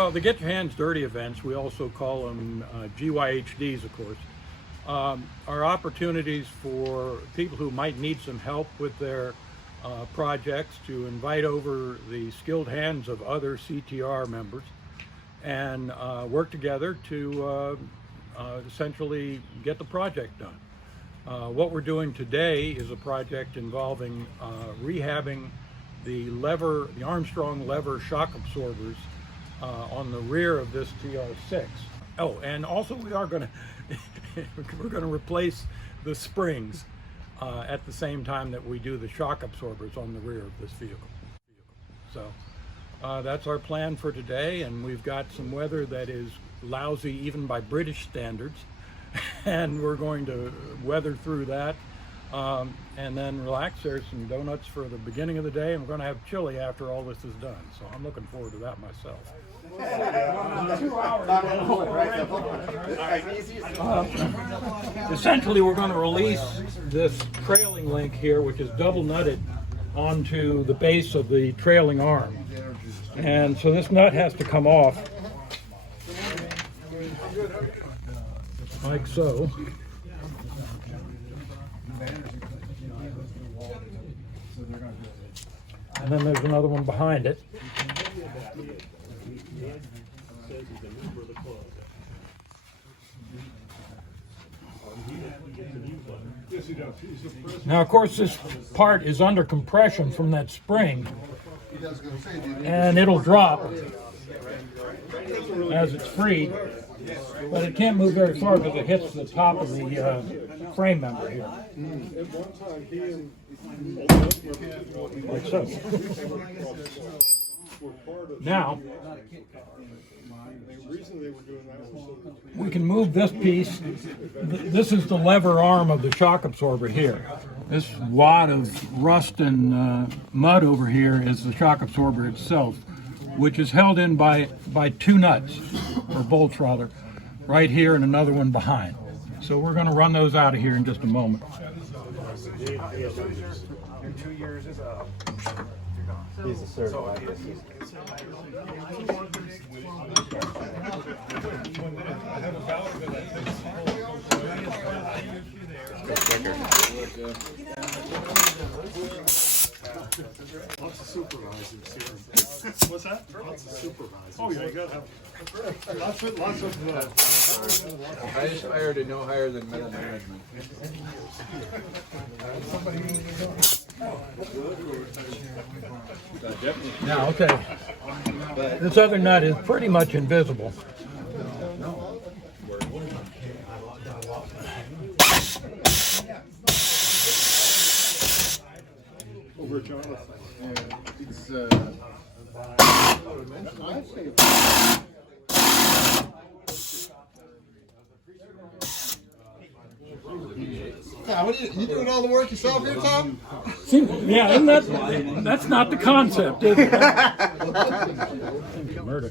Well, the Get Your Hands Dirty events, we also call them GYHDs, of course, are opportunities for people who might need some help with their projects to invite over the skilled hands of other CTR members and work together to essentially get the project done. What we're doing today is a project involving rehabbing the Armstrong Lever Shock absorbers on the rear of this TR6. Oh, and also we are going to we're going to replace the springs at the same time that we do the shock absorbers on the rear of this vehicle. So that's our plan for today, and we've got some weather that is lousy even by British standards, and we're going to weather through that and then relax. There's some donuts for the beginning of the day, and we're going to have chili after all this is done, so I'm looking forward to that myself. Essentially, we're going to release this trailing link here, which is double nutted onto the base of the trailing arm, and so this nut has to come off like so. And then there's another one behind it. Now, of course, this part is under compression from that spring, and it'll drop as it's freed, but it can't move very far because it hits the top of the frame member here. Like so. Now, we can move this piece. This is the lever arm of the shock absorber here. This wad of rust and mud over here is the shock absorber itself, which is held in by two nuts, or bolts rather, right here and another one behind. So we're going to run those out of here in just a moment. Your 2 years is up. He's a certified. Lots of supervisors here. What's that? Lots of supervisors. Oh yeah, you gotta have lots of Highest higher to no higher than middle management. Now, okay, this other nut is pretty much invisible. over Jonathan. It's What are you doing all the work yourself here, Tom? Yeah, isn't that's not the concept, is it? Murder.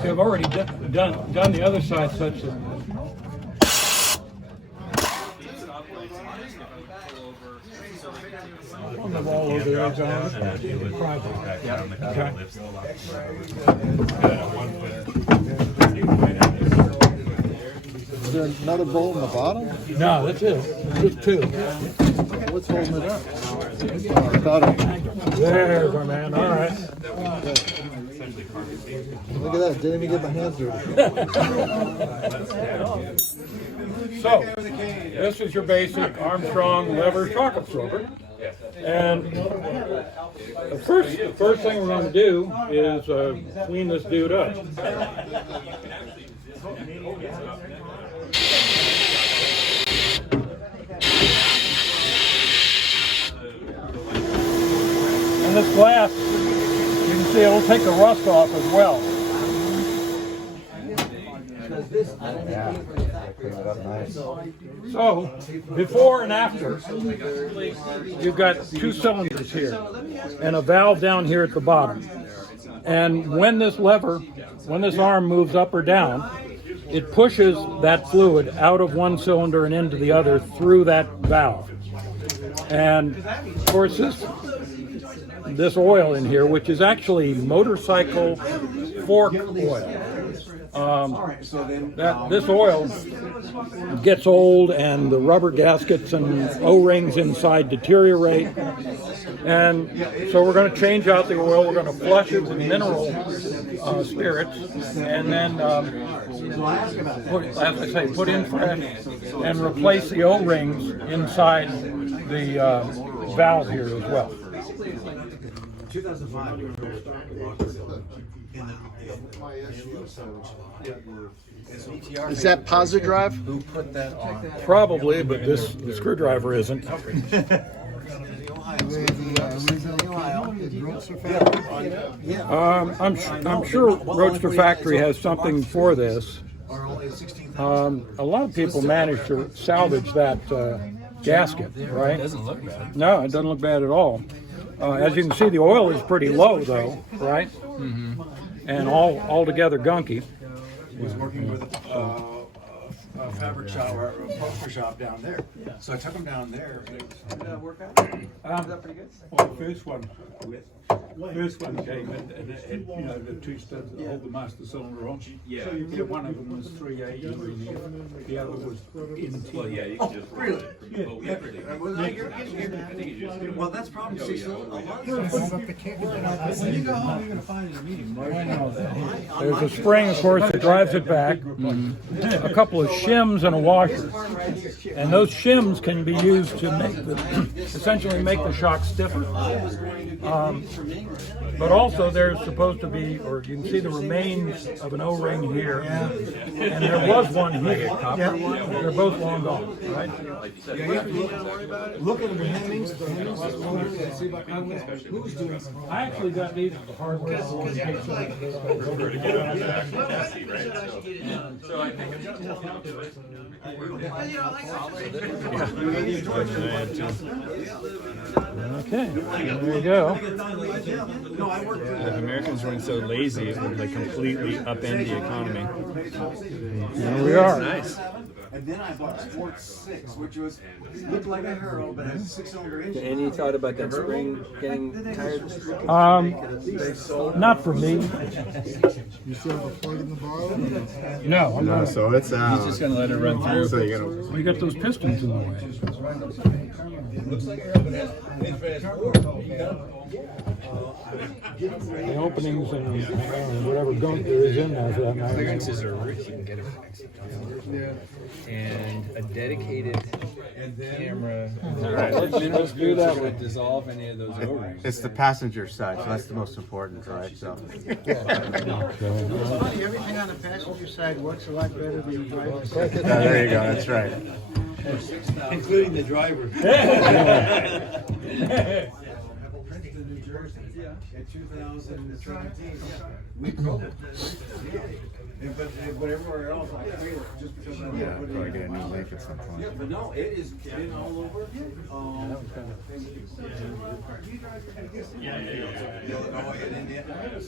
See, I've already done the other side such that. On the wall over there, John. Is there another bolt in the bottom? No, that's it. Just two. What's holding it up? Oh, I thought it. There's our man. All right. Look at that. Didn't even get my hands dirty. So, this is your basic Armstrong Lever Shock absorber. And the first thing we're going to do is clean this dude up. And this glass, you can see it'll take the rust off as well. So, before and after, you've got two cylinders here and a valve down here at the bottom. And when this arm moves up or down, it pushes that fluid out of one cylinder and into the other through that valve. And of course, this oil in here, which is actually motorcycle fork oil. This oil gets old and the rubber gaskets and O-rings inside deteriorate. And so we're going to change out the oil. We're going to flush it with mineral spirits, and then, put in fresh and replace the O-rings inside the valve here as well. 2005, Is that positive drive? who put that on? Probably, but the screwdriver isn't. I'm sure Roadster Factory has something for this. A lot of people manage to salvage that gasket, right? It doesn't look bad. No, it doesn't look bad at all. As you can see, the oil is pretty low, though, right? Mm-hmm. And altogether gunky. Was working with a fabric shop or a poster shop down there. So I took him down there. Did that work out? Was that pretty good? Well, the first one came and it, you know, the two studs that hold the master cylinder on. Yeah. One of them was 380, the other was in 10. Well, yeah, you can just really. Well, that's probably when you go home, you're gonna find it in a meeting. There's a spring, of course, that drives it back. A couple of shims and a washer. And those shims can be used to essentially make the shock stiffer. But also there's supposed to be, or you can see the remains of an O-ring here. And there was one here. They're both long gone, right? Look at the hemmings. I actually got these at the hardware store. So I think Okay, there you go. The Americans weren't so lazy, it would like completely upend the economy. Here we are. Nice. And then I bought Sport 6, which looked like a Hero, but has a 6-cylinder engine. Any thought about that spring getting tired? Not for me. You still have a plug in the bottom? No, I'm No, not. so it's He's just gonna let it run through. So you gotta. We got those pistons in the way. The openings and whatever gunk there is in there for that matter. Clearances are rich. You can get it back. And a dedicated camera. Let's do that one. Would dissolve any of those O-rings. It's the passenger side, so that's the most important, right? So. Everything on the passenger side works a lot better than the driver's side. There you go. That's right. Including the driver. In 2017, we drove it. But everywhere else, I feel it just because I Yeah, probably get a new link at some point. Yeah, but no, it has been all over. Illinois and Indiana.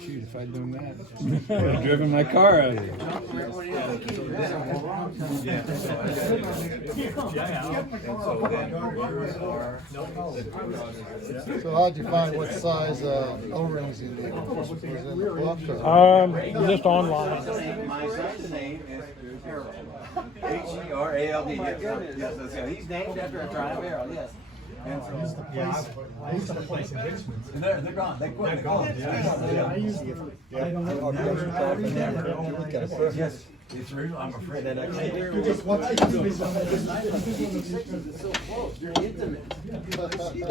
Shoot, if I'd done that, I'd have driven my car out of here. So how'd you find what size O-rings you need? Was it in the book or? Just online. My son's name is Harold. H-E-R-A-L-D. Yes, he's named after a tribe Harold, yes. And so, I used to place in Richmond. they're gone. They quit. They're gone. I used to. Yes. It's real. I'm afraid that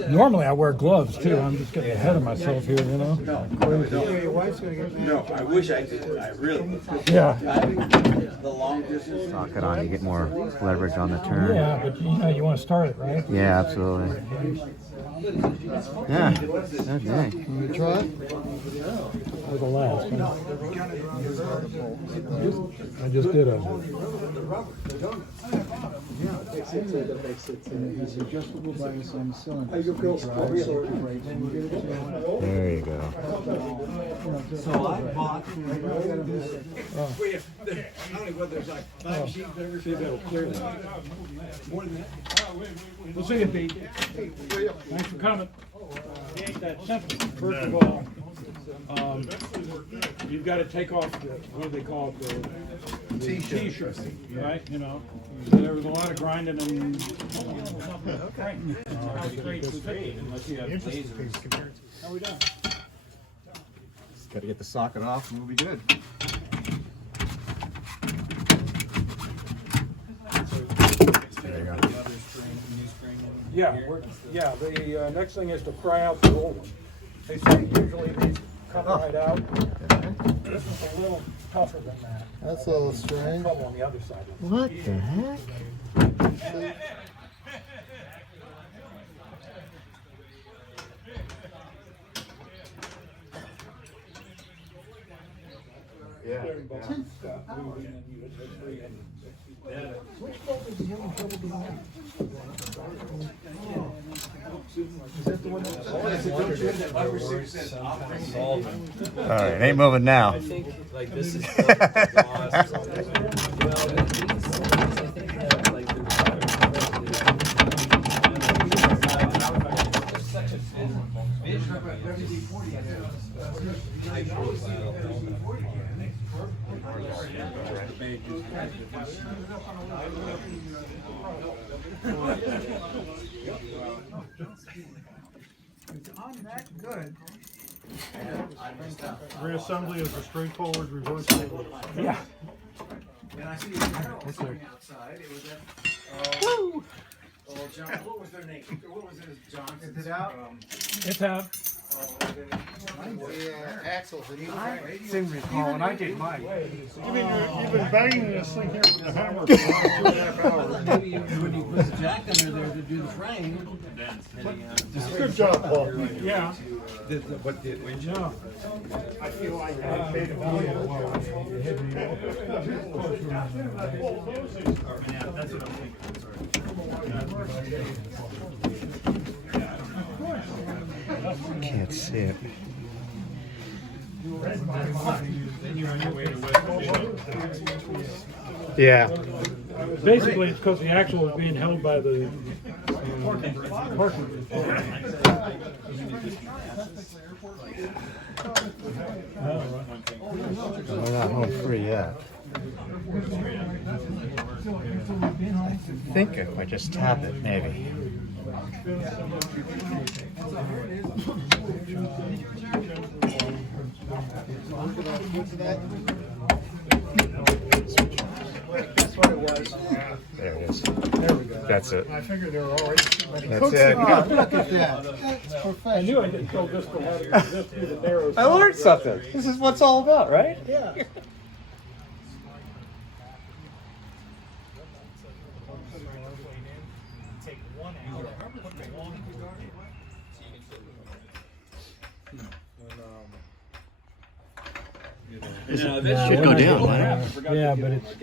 Normally I wear gloves too. I'm just getting ahead of myself here, you know. No, I wish I did. I really. Yeah. The long distance. Lock it on. You get more leverage on the turn. Yeah, but you know you want to start it, right? Yeah, absolutely. Yeah. Okay. Can you try it? Or the last. Huh? I just did a And it's adjustable by its own cylinder. You feel Drives, sorry. brakes, and you get it to, There you go. So I bought. I don't know whether there's like 5 sheets, whatever. See if it'll clear that. More than that. We'll see you, Pete. Thanks for coming. It ain't that simple. First of all, you've got to take off the, what do they call it, the t-shirt, right? You know, there was a lot of grinding and. Unless you have lasers. How we doing? Got to get the socket off and we'll be good. There you go. Yeah, the next thing is to pry out the old one. They say usually these come right out. This is a little tougher than that. That's a little strange. Trouble on the other side. What the heck? All right, it ain't moving now. I think like this is well, at least I think that like there's such a Reassembly is a straightforward reverse forward. Yeah. And I see a barrel coming outside. It was that. Oh, John. What was their name? What was it? Johnson. Is it out? It's out. The axles. I seem to recall, and I did mine. You mean you've been banging this thing here with the hammer for 2.5 hours? Maybe when you put the jack under there to do the frame. Good job, Paul. Yeah. But the winch. No. I feel like I paid a value. Can't see it. Yeah. Basically, it's because the axle is being held by the parking. We're not home free yet. I think if I just tap it, maybe. that's what it was. There it is. There we go. That's it. I figured they were already. That's it. Look at that. That's I professional. knew I didn't tell this to have this through the narrow. I learned something. This is what it's all about, right? Yeah. Should go down, right? Yeah, but it's,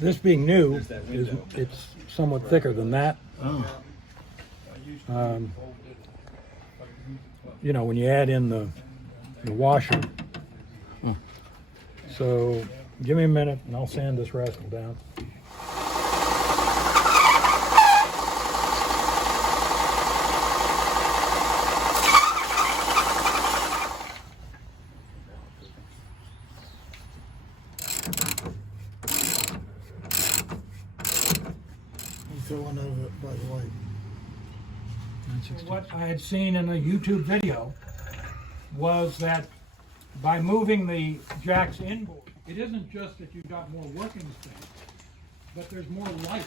this being new, it's somewhat thicker than that. You know, when you add in the washer. So give me a minute and I'll sand this rascal down. Filling of it, by the way. What I had seen in a YouTube video was that by moving the jacks inboard, it isn't just that you've got more working space, but there's more light.